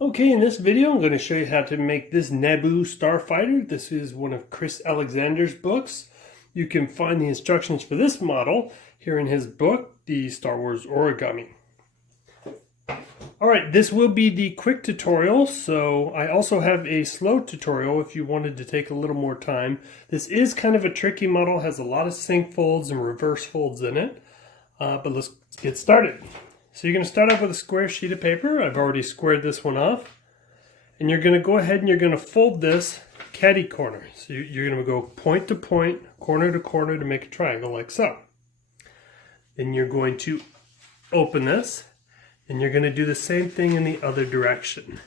Okay, in this video I'm going to show you how to make this Naboo Starfighter. This is one of Chris Alexander's books. You can find the instructions for this model here in his book, the Star Wars Origami. Alright, this will be the quick tutorial, so I also have a slow tutorial if you wanted to take a little more time. This is kind of a tricky model, has a lot of sync folds and reverse folds in it, but let's get started. So you're going to start off with a square sheet of paper. I've already squared this one off. And you're going to go ahead and you're going to fold this catty corner. So you're going to go point to point, corner to corner to make a triangle like so. Then you're going to open this and you're going to do the same thing in the other direction.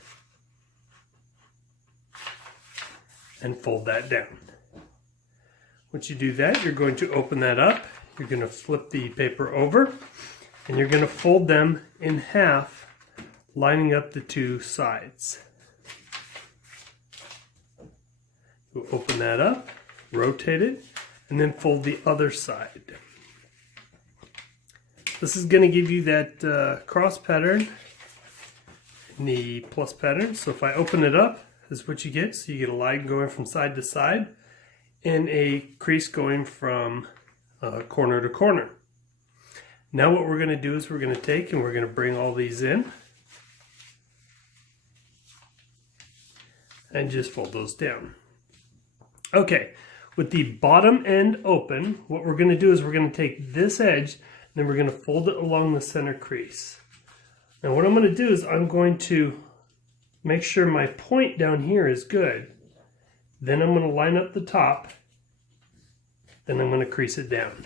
And fold that down. Once you do that, you're going to open that up. You're going to flip the paper over. And you're going to fold them in half, lining up the two sides. You'll open that up, rotate it, and then fold the other side. This is going to give you that cross pattern and the plus pattern. So if I open it up, this is what you get. So you get a line going from side to side and a crease going from corner to corner. Now what we're going to do is we're going to take and we're going to bring all these in and just fold those down. Okay, with the bottom end open, what we're going to do is we're going to take this edge and then we're going to fold it along the center crease. Now what I'm going to do is I'm going to make sure my point down here is good. Then I'm going to line up the top. Then I'm going to crease it down.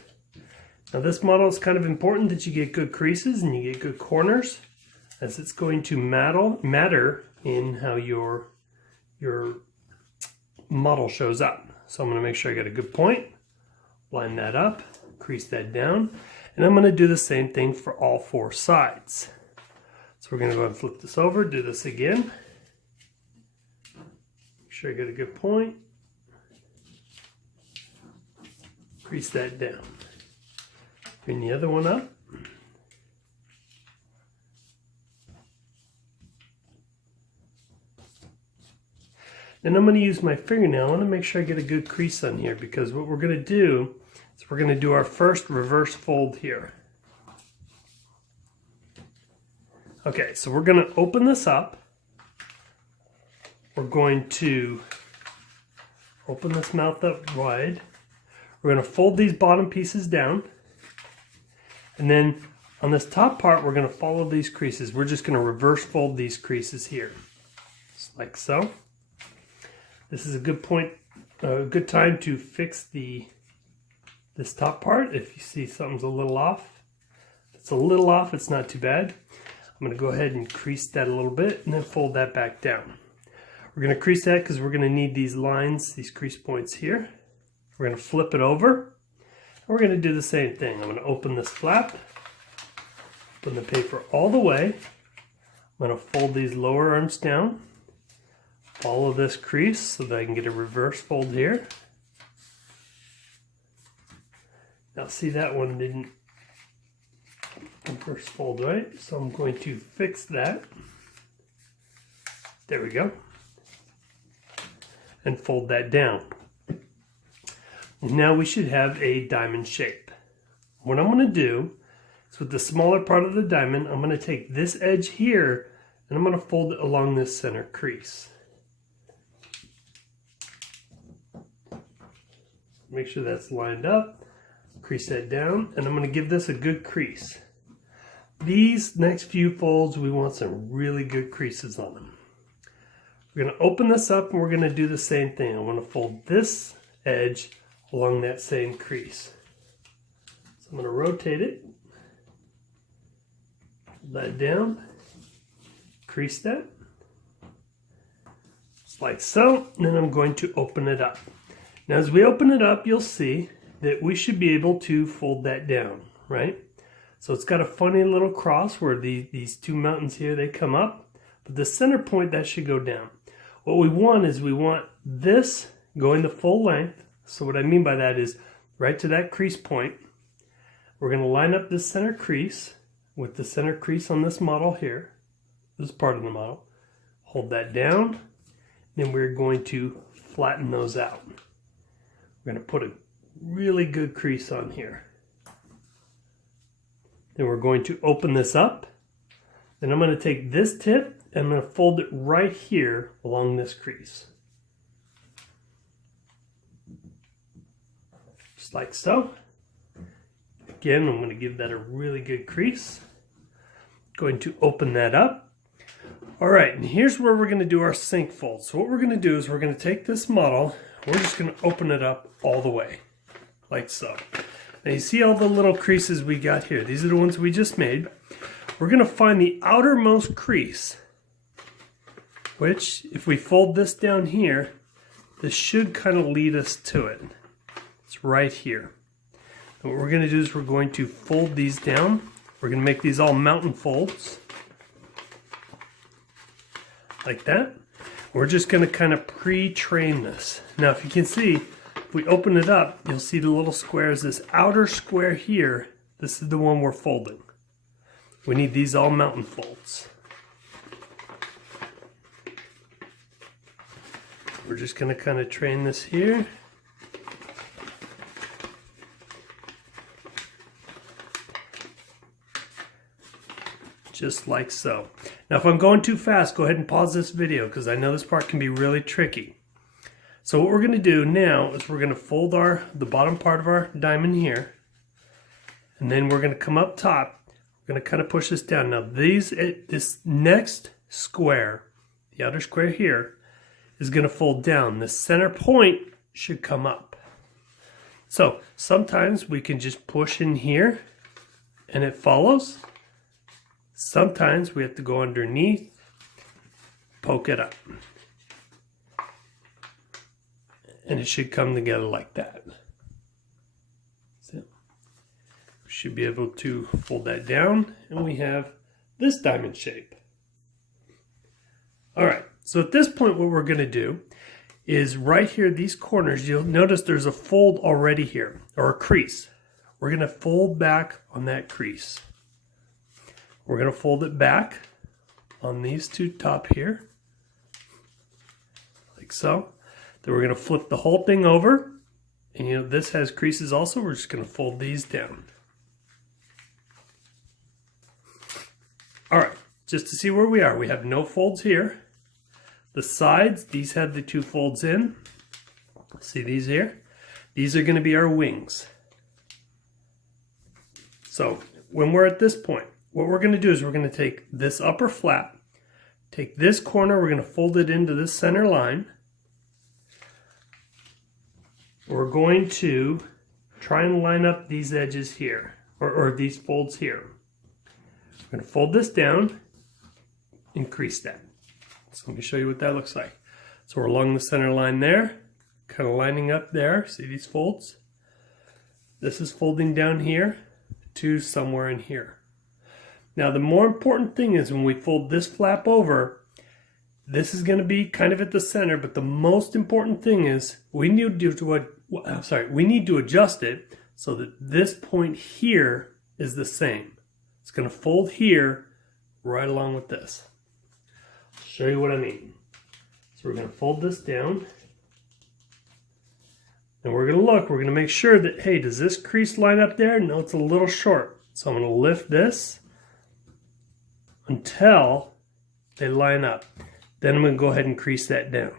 Now this model is kind of important that you get good creases and you get good corners, as it's going to matter in how your model shows up. So I'm going to make sure I get a good point, line that up, crease that down, and I'm going to do the same thing for all four sides. So we're going to go and flip this over, do this again. Make sure I get a good point, crease that down. Bring the other one up. Then I'm going to use my fingernail. I want to make sure I get a good crease on here, because what we're going to do is we're going to do our first reverse fold here. Okay, so we're going to open this up. We're going to open this mouth up wide. We're going to fold these bottom pieces down. And then on this top part, we're going to follow these creases. We're just going to reverse fold these creases here, just like so. This is a good point, a good time to fix this top part. If you see something's a little off, if it's a little off, it's not too bad. I'm going to go ahead and crease that a little bit and then fold that back down. We're going to crease that because we're going to need these lines, these crease points here. We're going to flip it over. We're going to do the same thing. I'm going to open this flap, open the paper all the way. I'm going to fold these lower arms down, follow this crease so that I can get a reverse fold here. Now see, that one didn't reverse fold right, so I'm going to fix that. There we go. And fold that down. Now we should have a diamond shape. What I'm going to do is, with the smaller part of the diamond, I'm going to take this edge here and I'm going to fold it along this center crease. Make sure that's lined up, crease that down, and I'm going to give this a good crease. These next few folds, we want some really good creases on them. We're going to open this up and we're going to do the same thing. I'm going to fold this edge along that same crease. So I'm going to rotate it, pull that down, crease that, just like so, and then I'm going to open it up. Now as we open it up, you'll see that we should be able to fold that down, right? So it's got a funny little cross where these two mountains here, they come up, but the center point, that should go down. What we want is we want this going the full length. So what I mean by that is right to that crease point. We're going to line up this center crease with the center crease on this model here, this part of the model. hold that down. Then we're going to flatten those out. We're going to put a really good crease on here. Then we're going to open this up. Then I'm going to take this tip and I'm going to fold it right here along this crease. Just like so. Again, I'm going to give that a really good crease. Going to open that up. All right, and here's where we're going to do our sink fold. So what we're going to do is we're going to take this model, we're just going to open it up all the way, like so. Now you see all the little creases we got here. These are the ones we just made. We're going to find the outermost crease, which if we fold this down here, this should kind of lead us to it. It's right here. And what we're going to do is we're going to fold these down. We're going to make these all mountain folds. Like that. We're just going to kind of pre-train this. Now if you can see, if we open it up, you'll see the little squares. This outer square here, this is the one we're folding. We need these all mountain folds. We're just going to kind of train this here. Just like so. Now if I'm going too fast, go ahead and pause this video because I know this part can be really tricky. So what we're going to do now is we're going to fold the bottom part of our diamond here, and then we're going to come up top. We're going to kind of push this down. Now this next square, the outer square here, is going to fold down. The center point should come up. So sometimes we can just push in here and it follows. Sometimes we have to go underneath, poke it up. And it should come together like that. So we should be able to fold that down and we have this diamond shape. All right, so at this point what we're going to do is right here, these corners, you'll notice there's a fold already here, or a crease. We're going to fold back on that crease. We're going to fold it back on these two top here, like so. Then we're going to flip the whole thing over, and you know this has creases also. We're just going to fold these down. All right, just to see where we are, we have no folds here. The sides, these have the two folds in. See these here? These are going to be our wings. So when we're at this point, what we're going to do is we're going to take this upper flap, take this corner, we're going to fold it into this center line. We're going to try and line up these edges here, or these folds here. We're going to fold this down, increase that. So let me show you what that looks like. So we're along the center line there, kind of lining up there. See these folds? This is folding down here to somewhere in here. Now the more important thing is when we fold this flap over, this is going to be kind of at the center, but the most important thing is we need to adjust it so that this point here is the same. It's going to fold here right along with this. I'll show you what I mean. So we're going to fold this down. And we're going to look, we're going to make sure that, hey, does this crease line up there? No, it's a little short. So I'm going to lift this until they line up. Then I'm going to go ahead and crease that down.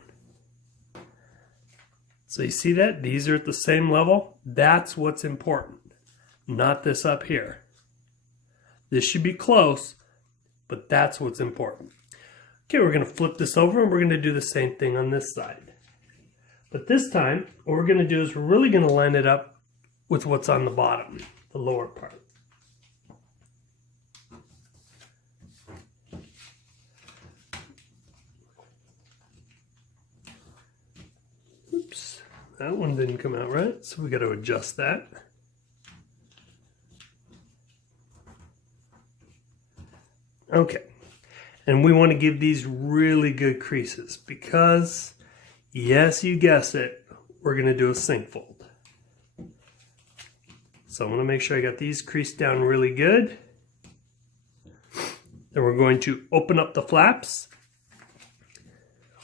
So you see that? These are at the same level. That's what's important, not this up here. This should be close, but that's what's important. Okay, we're going to flip this over and we're going to do the same thing on this side. But this time, what we're going to do is we're really going to line it up with what's on the bottom, the lower part. Oops, that one didn't come out right, so we got to adjust that. Okay, and we want to give these really good creases because, yes, you guess it, we're going to do a sink fold. So I'm going to make sure I got these creased down really good. Then we're going to open up the flaps.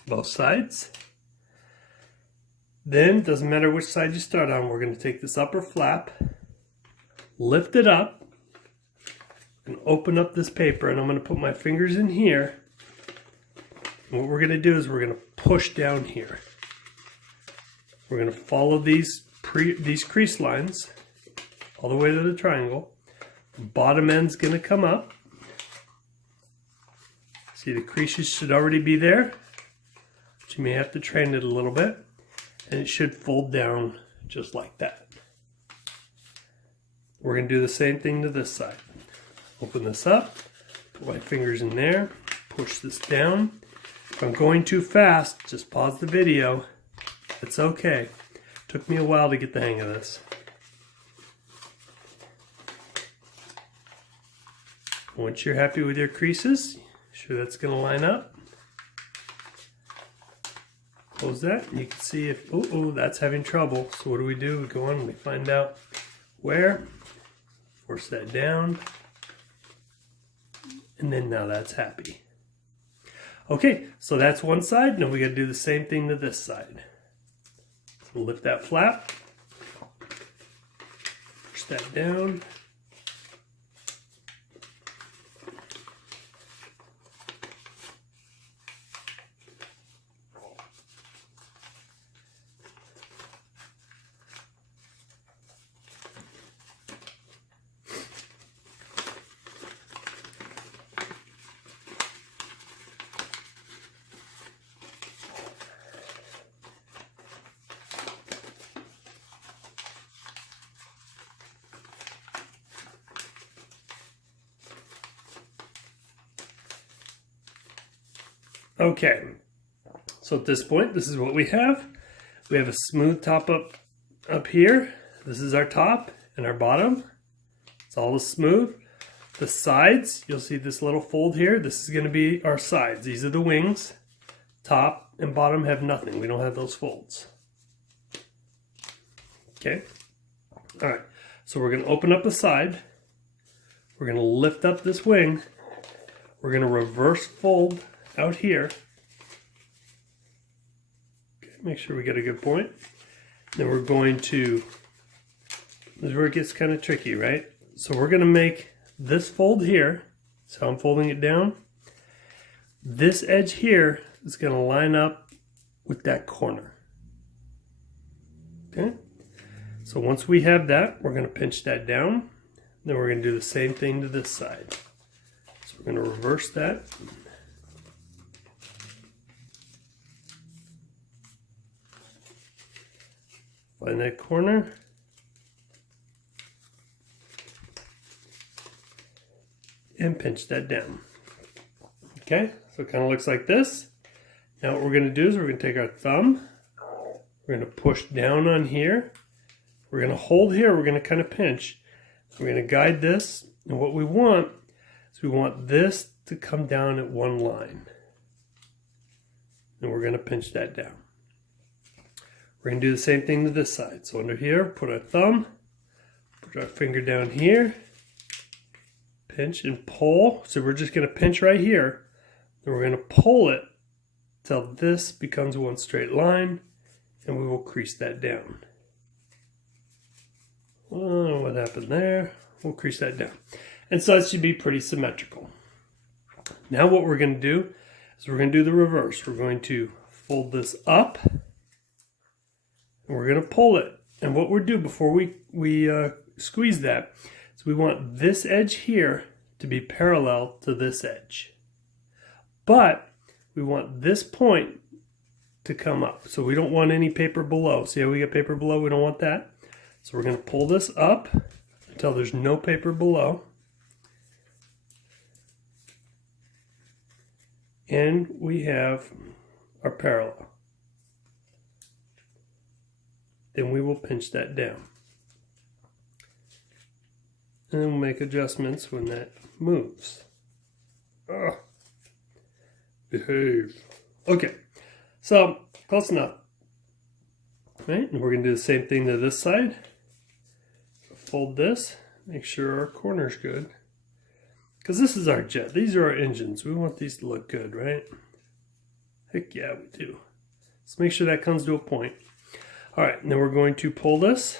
both sides. Then, doesn't matter which side you start on, we're going to take this upper flap, lift it up, and open up this paper, and I'm going to put my fingers in here. And what we're going to do is we're going to push down here. We're going to follow these crease lines all the way to the triangle. The bottom end's going to come up. See, the creases should already be there, but you may have to train it a little bit, and it should fold down just like that. We're going to do the same thing to this side. Open this up, put my fingers in there, push this down. If I'm going too fast, just pause the video. It's okay. Took me a while to get the hang of this. Once you're happy with your creases, sure that's going to line up. Close that, and you can see if, that's having trouble. So what do? We go on and we find out where, force that down, and then now that's happy. Okay, so that's one side. Now we got to do the same thing to this side. So lift that flap, push that down. Okay, so at this point, this is what we have. We have a smooth top up here. This is our top and our bottom. It's all smooth. The sides, you'll see this little fold here. This is going to be our sides. These are the wings. Top and bottom have nothing. We don't have those folds. Okay, all right. So we're going to open up the side. We're going to lift up this wing. We're going to reverse fold out here. Okay, make sure we get a good point. Then we're going to, this is where it gets kind of tricky, right? So we're going to make this fold here. So I'm folding it down. This edge here is going to line up with that corner. Okay. So once we have that, we're going to pinch that down. Then we're going to do the same thing to this side. So we're going to reverse that. Find that corner. And pinch that down. Okay, so it kind of looks like this. Now what we're going to do is we're going to take our thumb. We're going to push down on here. We're going to hold here. We're going to kind of pinch. We're going to guide this. And what we want is we want this to come down at one line. And we're going to pinch that down. We're going to do the same thing to this side. So under here, put our thumb, put our finger down here, pinch and pull. So we're just going to pinch right here. Then we're going to pull it till this becomes one straight line, and we will crease that down. Oh, what happened there? We'll crease that down. And so it should be pretty symmetrical. Now what we're going to do is we're going to do the reverse. We're going to fold this up. We're going to pull it. And what we'll do before we squeeze that is we want this edge here to be parallel to this edge. But we want this point to come up. So we don't want any paper below. See how we get paper below? We don't want that. So we're going to pull this up until there's no paper below. And we have our parallel. Then we will pinch that down. And then we'll make adjustments when that moves. Ugh. Behave. Okay, so close enough. Right, and we're going to do the same thing to this side. Fold this, make sure our corner's good. Because this is our jet. These are our engines. We want these to look good, right? Heck yeah, we do. Let's make sure that comes to a point. All right, and then we're going to pull this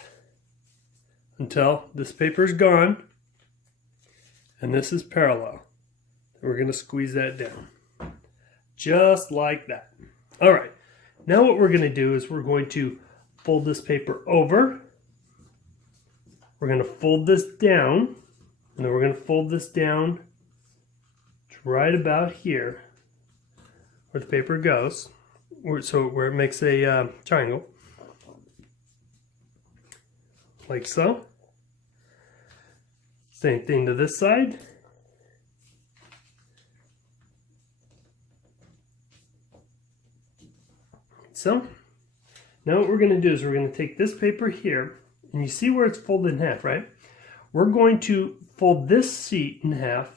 until this paper is gone and this is parallel. We're going to squeeze that down just like that. All right, now what we're going to do is we're going to fold this paper over. We're going to fold this down, and then we're going to fold this down to right about here where the paper goes, so where it makes a triangle, like so. Same thing to this side. So, now what we're going to do is we're going to take this paper here, and you see where it's folded in half, right? We're going to fold this sheet in half,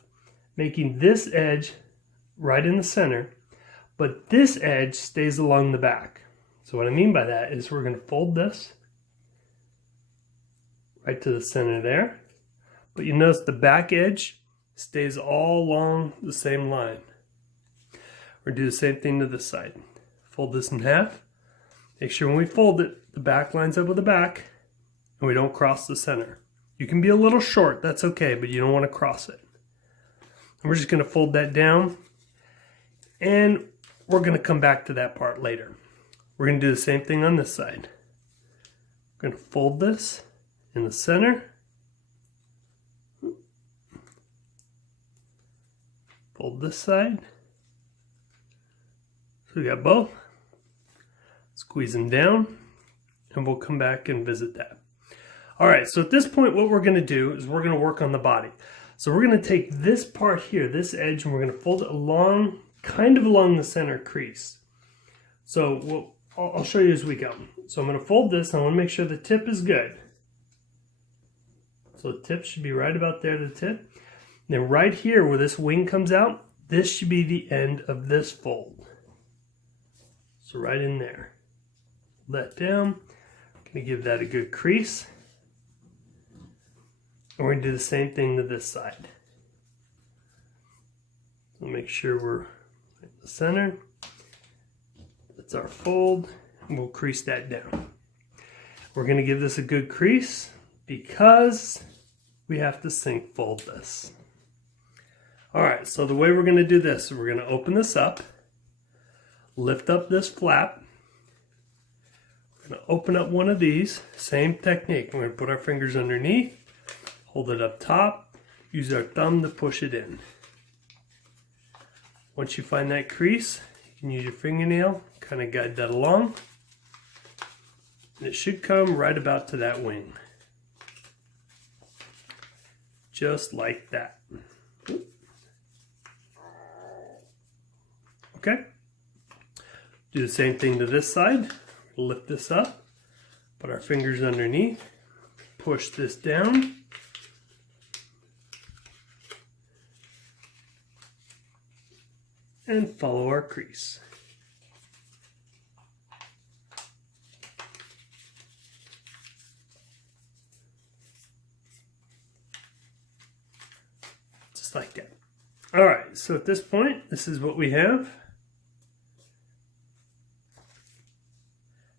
making this edge right in the center, but this edge stays along the back. So what I mean by that is we're going to fold this right to the center there, but you notice the back edge stays all along the same line. We're going to do the same thing to this side. Fold this in half. Make sure when we fold it, the back lines up with the back, and we don't cross the center. You can be a little short, that's okay, but you don't want to cross it. And we're just going to fold that down, and we're going to come back to that part later. We're going to do the same thing on this side. We're going to fold this in the center. Fold this side. So we got both. Squeeze them down, and we'll come back and visit that. All right, so at this point, what we're going to do is we're going to work on the body. So we're going to take this part here, this edge, and we're going to fold it along, kind of along the center crease. So I'll show you as we go. So I'm going to fold this, and I want to make sure the tip is good. So the tip should be right about there to the tip. And then right here where this wing comes out, this should be the end of this fold. So right in there. Let down. I'm going to give that a good crease. And we're going to do the same thing to this side. So make sure we're in the center. That's our fold. And we'll crease that down. We're going to give this a good crease because we have to sink fold this. All right, so the way we're going to do this, we're going to open this up, lift up this flap. We're going to open up one of these, same technique. We're going to put our fingers underneath, hold it up top, use our thumb to push it in. Once you find that crease, you can use your fingernail, kind of guide that along. And it should come right about to that wing. Just like that. Okay. Do the same thing to this side. Lift this up, put our fingers underneath, push this down, and follow our crease. Just like that. All right, so at this point, this is what we have.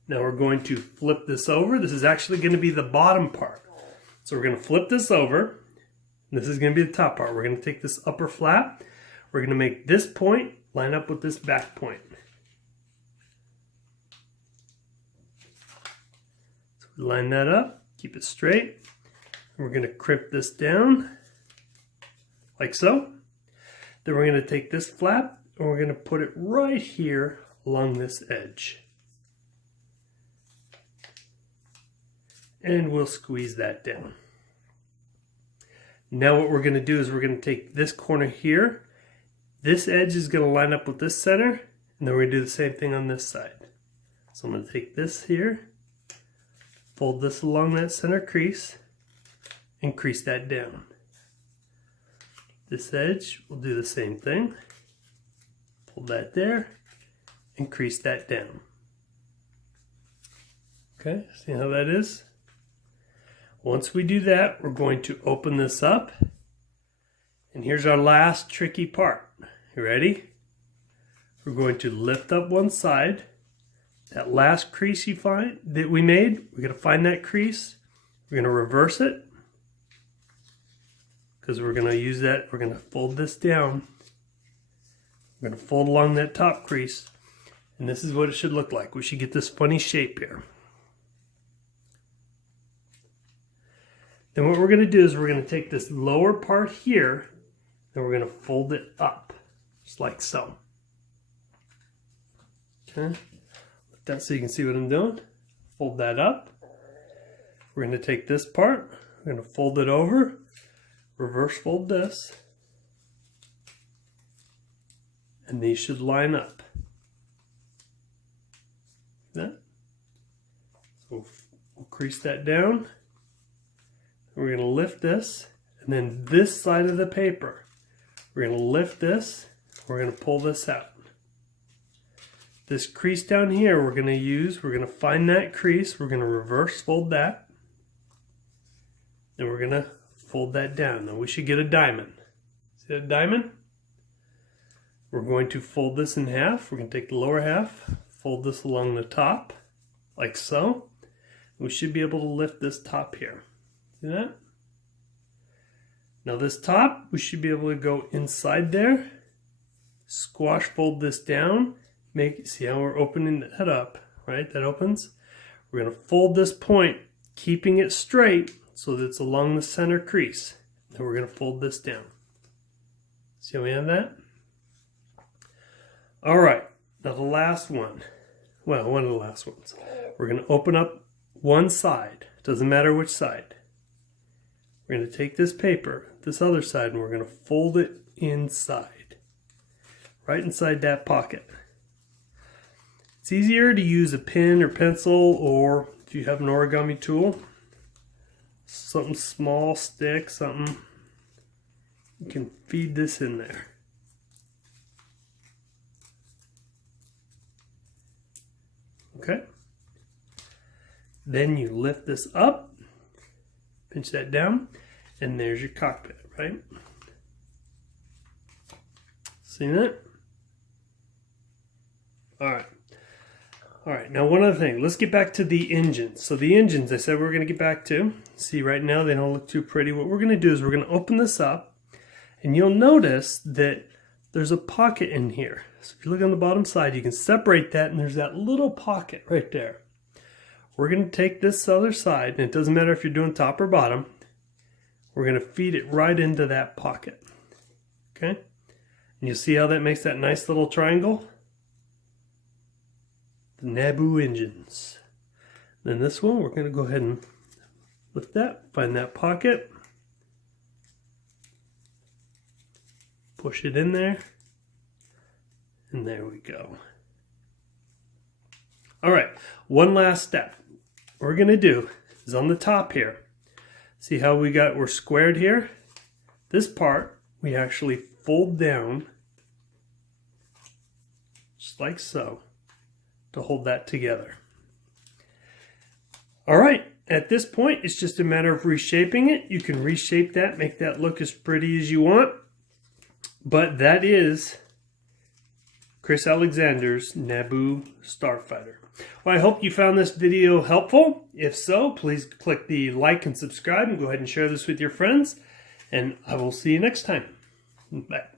Now we're going to flip this over. This is actually going to be the bottom part. So we're going to flip this over. This is going to be the top part. We're going to take this upper flap. We're going to make this point line up with this back point. So we line that up, keep it straight. And we're going to crimp this down like so. Then we're going to take this flap and we're going to put it right here along this edge. And we'll squeeze that down. Now what we're going to do is we're going to take this corner here. This edge is going to line up with this center, and then we're going to do the same thing on this side. So I'm going to take this here, fold this along that center crease, and crease that down. This edge, we'll do the same thing. Pull that there, and crease that down. Okay, see how that is? Once we do that, we're going to open this up. And here's our last tricky part. You ready? we're going to lift up one side. That last crease you find that we made, we're going to find that crease. We're going to reverse it because we're going to use that. We're going to fold this down. We're going to fold along that top crease, and this is what it should look like. We should get this funny shape here. Then what we're going to do is we're going to take this lower part here and we're going to fold it up, just like so. Okay, like that so you can see what I'm doing. Fold that up. We're going to take this part, we're going to fold it over, reverse fold this, and these should line up. That. So we'll crease that down. We're going to lift this, and then this side of the paper, we're going to lift this, we're going to pull this out. This crease down here we're going to find that crease, we're going to reverse fold that, and we're going to fold that down. Now we should get a diamond. See that diamond? We're going to fold this in half. We're going to take the lower half, fold this along the top, like so. We should be able to lift this top here. See that? Now this top, we should be able to go inside there, squash fold this down, see how we're opening that up, right? That opens. We're going to fold this point, keeping it straight so that it's along the center crease. Then we're going to fold this down. See how we have that? All right, now the last one. Well, one of the last ones. We're going to open up one side. Doesn't matter which side. We're going to take this paper, this other side, and we're going to fold it inside. Right inside that pocket. It's easier to use a pen or pencil, or if you have an origami tool, something small, stick, something. You can feed this in there. Okay. Then you lift this up, pinch that down, and there's your cockpit, right? See that? All right. All right, now one other thing. Let's get back to the engines. So the engines, I said we're going to get back to. See, right now they don't look too pretty. What we're going to do is we're going to open this up, and you'll notice that there's a pocket in here. So if you look on the bottom side, you can separate that, and there's that little pocket right there. We're going to take this other side, and it doesn't matter if you're doing top or bottom. We're going to feed it right into that pocket. Okay? And you'll see how that makes that nice little triangle? The Naboo engines. Then this one, we're going to go ahead and lift that, find that pocket, push it in there, and there we go. All right, one last step. What we're going to do is on the top here, see how we're squared here? This part, we actually fold down, just like so, to hold that together. All right, at this point, it's just a matter of reshaping it. You can reshape that, make that look as pretty as you want. But that is Chris Alexander's Naboo Starfighter. Well, I hope you found this video helpful. If so, please click the like and subscribe and go ahead and share this with your friends. And I will see you next time. Bye.